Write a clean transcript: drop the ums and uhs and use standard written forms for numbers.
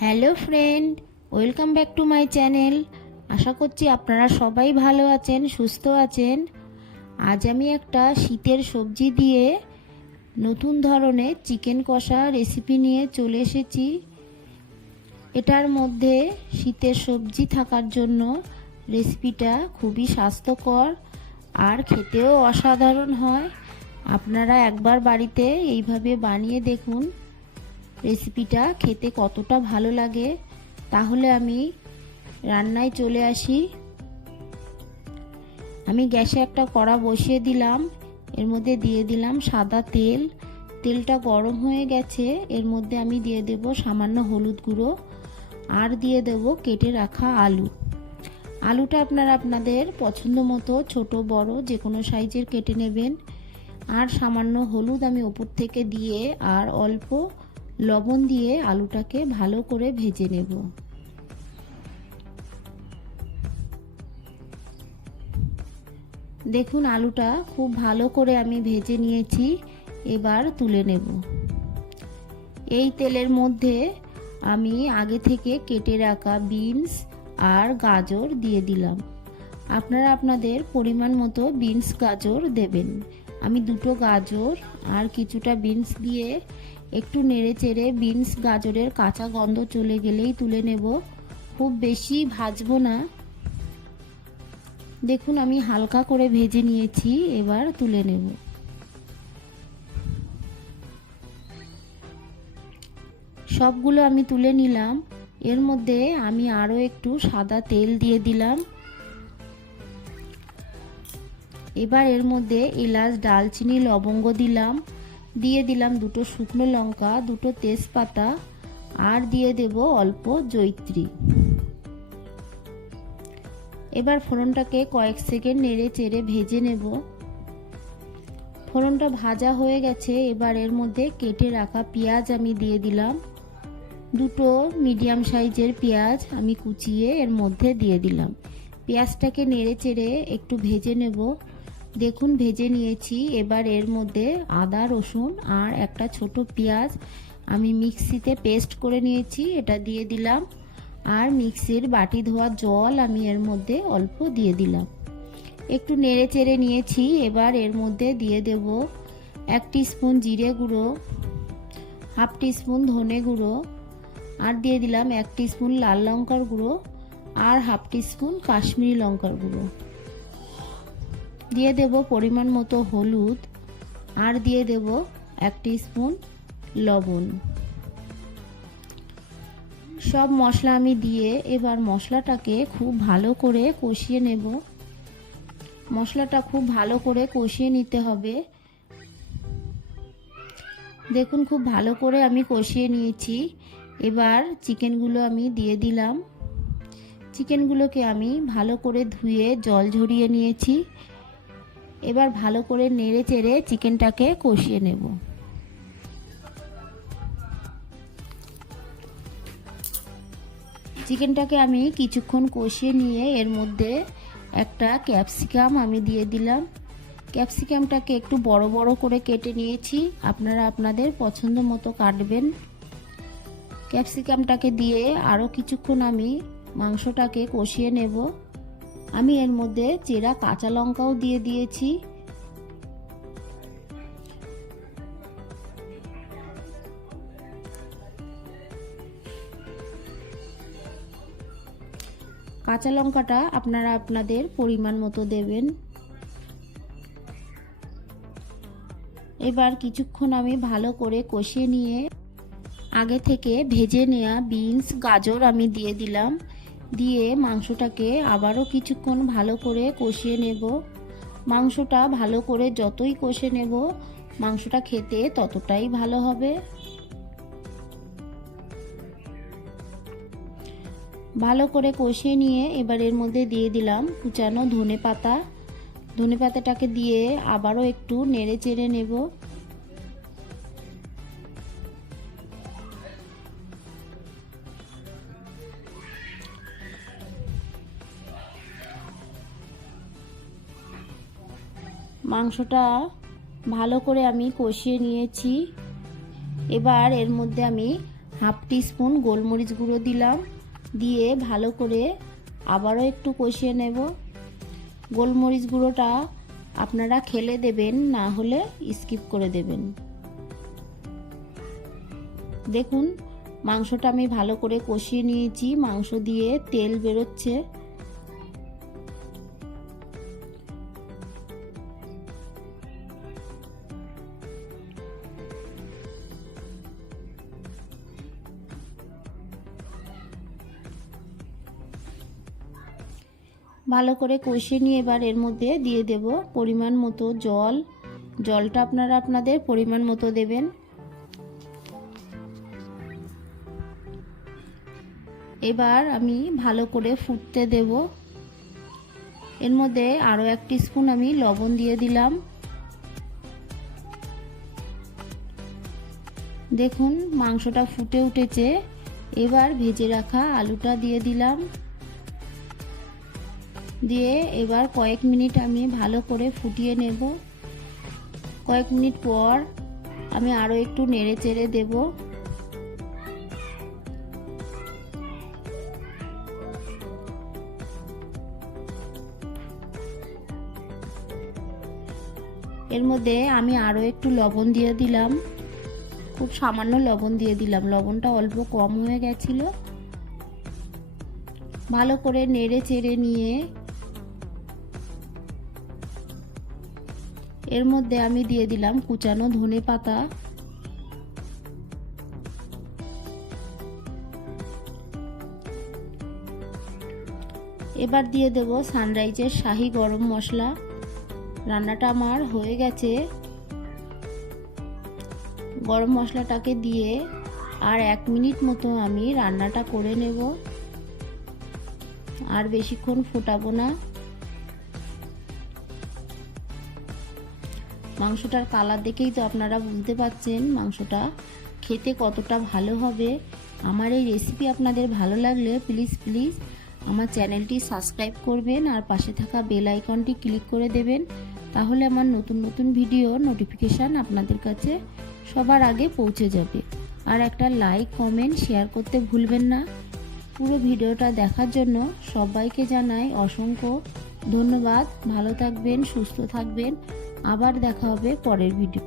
Hello friend, welcome back to my channel. আশা করছি আপনারা সবাই ভালো আছেন, সুস্থ আছেন। আজ আমি একটা শীতের সবজি দিয়ে নতুন ধরনের চিকেন কষা রেসিপি নিয়ে চলে এসেছি। এটার মধ্যে শীতের সবজি থাকার জন্য রেসিপিটা খুবই স্বাস্থ্যকর আর খেতেও অসাধারণ হয়। আপনারা একবার বাড়িতে এইভাবে বানিয়ে দেখুন রেসিপিটা খেতে কতটা ভালো লাগে। তাহলে আমি রান্নায় চলে আসি। আমি গ্যাসে একটা কড়া বসিয়ে দিলাম, এর মধ্যে দিয়ে দিলাম সাদা তেল। তেলটা গরম হয়ে গেছে, এর মধ্যে আমি দিয়ে দেব সামান্য হলুদ গুঁড়ো আর দিয়ে দেব কেটে রাখা আলু। আলুটা আপনারা আপনাদের পছন্দ মতো ছোট বড় যে কোনো সাইজের কেটে নেবেন। আর সামান্য হলুদ আমি ওপর থেকে দিয়ে আর অল্প লবণ দিয়ে আলুটাকে ভালো করে ভেজে নেব। দেখুন আলুটা খুব ভালো করে আমি ভেজে নিয়েছি, এবার তুলে নেব। এই তেলের মধ্যে আমি আগে থেকে কেটে রাখা বিনস আর গাজর দিয়ে দিলাম। আপনারা আপনাদের পরিমাণ মতো বিনস গাজর দেবেন। আমি দুটো গাজর আর কিছুটা বিনস দিয়ে একটু নেড়ে চেড়ে বিনস গাজরের কাঁচা গন্ধ চলে গেলেই তুলে নেব। খুব বেশি ভাজবো না। দেখুন আমি হালকা করে ভেজে নিয়েছি, এবার তুলে নেব। সবগুলো আমি তুলে নিলাম। এর মধ্যে আমি আরও একটু সাদা তেল দিয়ে দিলাম। এবার এর মধ্যে এলাচ, দারচিনি, লবঙ্গ দিলাম। দিয়ে দিলাম দুটো শুকনো লঙ্কা, দুটো তেজপাতা আর দিয়ে দেব অল্প জয়িত্রী। এবার ফোড়নটাকে কয়েক সেকেন্ড নেড়ে চেড়ে ভেজে নেব। ফোড়নটা ভাজা হয়ে গেছে, এবার এর মধ্যে কেটে রাখা পেঁয়াজ আমি দিয়ে দিলাম। দুটো মিডিয়াম সাইজের পেঁয়াজ আমি কুচিয়ে এর মধ্যে দিয়ে দিলাম। পেঁয়াজটাকে নেড়ে চেড়ে একটু ভেজে নেব। দেখুন ভেজে নিয়েছি। এবার এর মধ্যে আদা, রসুন আর একটা ছোট পেঁয়াজ আমি মিক্সিতে পেস্ট করে নিয়েছি, এটা দিয়ে দিলাম। আর মিক্সির বাটি ধোয়া জল আমি এর মধ্যে অল্প দিয়ে দিলাম। একটু নেড়ে চেড়ে নিয়েছি। এবার এর মধ্যে দিয়ে দেব 1 টিস্পুন জিরে গুঁড়ো, হাফ টিস্পুন ধনে গুঁড়ো আর দিয়ে দিলাম 1 টিস্পুন লাল লঙ্কার গুঁড়ো আর হাফ টিস্পুন কাশ্মীরি লঙ্কার গুঁড়ো। দিয়ে দেব পরিমাণ মতো হলুদ আর দিয়ে দেব 1 টিস্পুন লবণ। সব মশলা আমি দিয়ে এবার মশলাটাকে খুব ভালো করে কষিয়ে নেব। মশলাটা খুব ভালো করে কষিয়ে নিতে হবে। দেখুন খুব ভালো করে আমি কষিয়ে নিয়েছি। এবার চিকেনগুলো আমি দিয়ে দিলাম। চিকেনগুলোকে আমি ভালো করে ধুয়ে জল ঝরিয়ে নিয়েছি। এবার ভালো করে নেড়ে চেড়ে চিকেনটাকে কষিয়ে নেব। চিকেনটাকে আমি কিছুক্ষণ কষিয়ে নিয়ে এর মধ্যে একটা ক্যাপসিকাম আমি দিয়ে দিলাম। ক্যাপসিকামটাকে একটু বড় বড় করে কেটে নিয়েছি, আপনারা আপনাদের পছন্দ মতো কাটবেন। ক্যাপসিকামটাকে দিয়ে আরও কিছুক্ষণ আমি মাংসটাকে কষিয়ে নেব। আমি এর মধ্যে চেরা কাঁচা লঙ্কাও দিয়ে দিয়েছি। কাঁচা লঙ্কাটা আপনারা আপনাদের পরিমাণ মতো দেবেন। এবার কিছুক্ষণ আমি ভালো করে কষিয়ে নিয়ে আগে থেকে ভেজে নেওয়া বিনস গাজর আমি দিয়ে দিলাম। দিয়ে মাংসটাকে আবারও কিছুক্ষণ ভালো করে কষিয়ে নেব। মাংসটা ভালো করে যতই কষে নেব মাংসটা খেতে ততটাই ভালো হবে। ভালো করে কষিয়ে নিয়ে এবার এর মধ্যে দিয়ে দিলাম কুচানো ধনে পাতা। ধনে পাতাটাকে দিয়ে আবারও একটু নেড়ে চেড়ে নেব। মাংসটা ভালো করে আমি কষিয়ে নিয়েছি। এবার এর মধ্যে আমি হাফ টিস্পুন গোলমরিচ গুঁড়ো দিলাম, দিয়ে ভালো করে আবারও একটু কষিয়ে নেব। গোলমরিচ গুঁড়োটা আপনারা খেলে দেবেন, না হলে স্কিপ করে দেবেন। দেখুন মাংসটা আমি ভালো করে কষিয়ে নিয়েছি, মাংস দিয়ে তেল বেরোচ্ছে। ভালো করে কষিয়ে নিয়ে এবার এর মধ্যে দিয়ে দেব পরিমাণ মতো জল। জলটা আপনারা আপনাদের পরিমাণ মতো দেবেন। এবার আমি ভালো করে ফুটতে দেব। এর মধ্যে আরও 1 টিস্পুন আমি লবণ দিয়ে দিলাম। দেখুন মাংসটা ফুটে উঠেছে। এবার ভেজে রাখা আলুটা দিয়ে দিলাম, দিয়ে এবার কয়েক মিনিট আমি ভালো করে ফুটিয়ে নেব। কয়েক মিনিট পর আমি আরও একটু নেড়ে চেড়ে দেব। এর মধ্যে আমি আরও একটু লবণ দিয়ে দিলাম, খুব সামান্য লবণ দিয়ে দিলাম, লবণটা অল্প কম হয়ে গেছিল। ভালো করে নেড়ে চেড়ে নিয়ে এর মধ্যে আমি দিয়ে দিলাম কুচানো ধনেপাতা। এবার দিয়ে দেব সানরাইজের শাহি গরম মশলা। রান্নাটা আমার হয়ে গেছে। গরম মশলাটাকে দিয়ে আর 1 মিনিট মতো আমি রান্নাটা করে নেব, আর বেশিক্ষণ ফোটাবো না। মাংসটার কালার দেখেই তো আপনারা বুঝতে পারছেন মাংসটা খেতে কতটা ভালো হবে। আমার এই রেসিপি আপনাদের ভালো লাগলে প্লিজ আমার চ্যানেলটি সাবস্ক্রাইব করবেন আর পাশে থাকা বেল আইকনটি ক্লিক করে দেবেন, তাহলে আমার নতুন নতুন ভিডিও নোটিফিকেশান আপনাদের কাছে সবার আগে পৌঁছে যাবে। আর একটা লাইক কমেন্ট শেয়ার করতে ভুলবেন না। পুরো ভিডিওটা দেখার জন্য সবাইকে জানাই অসংখ্য ধন্যবাদ। ভালো থাকবেন, সুস্থ থাকবেন। আবার দেখা হবে পরের ভিডিও।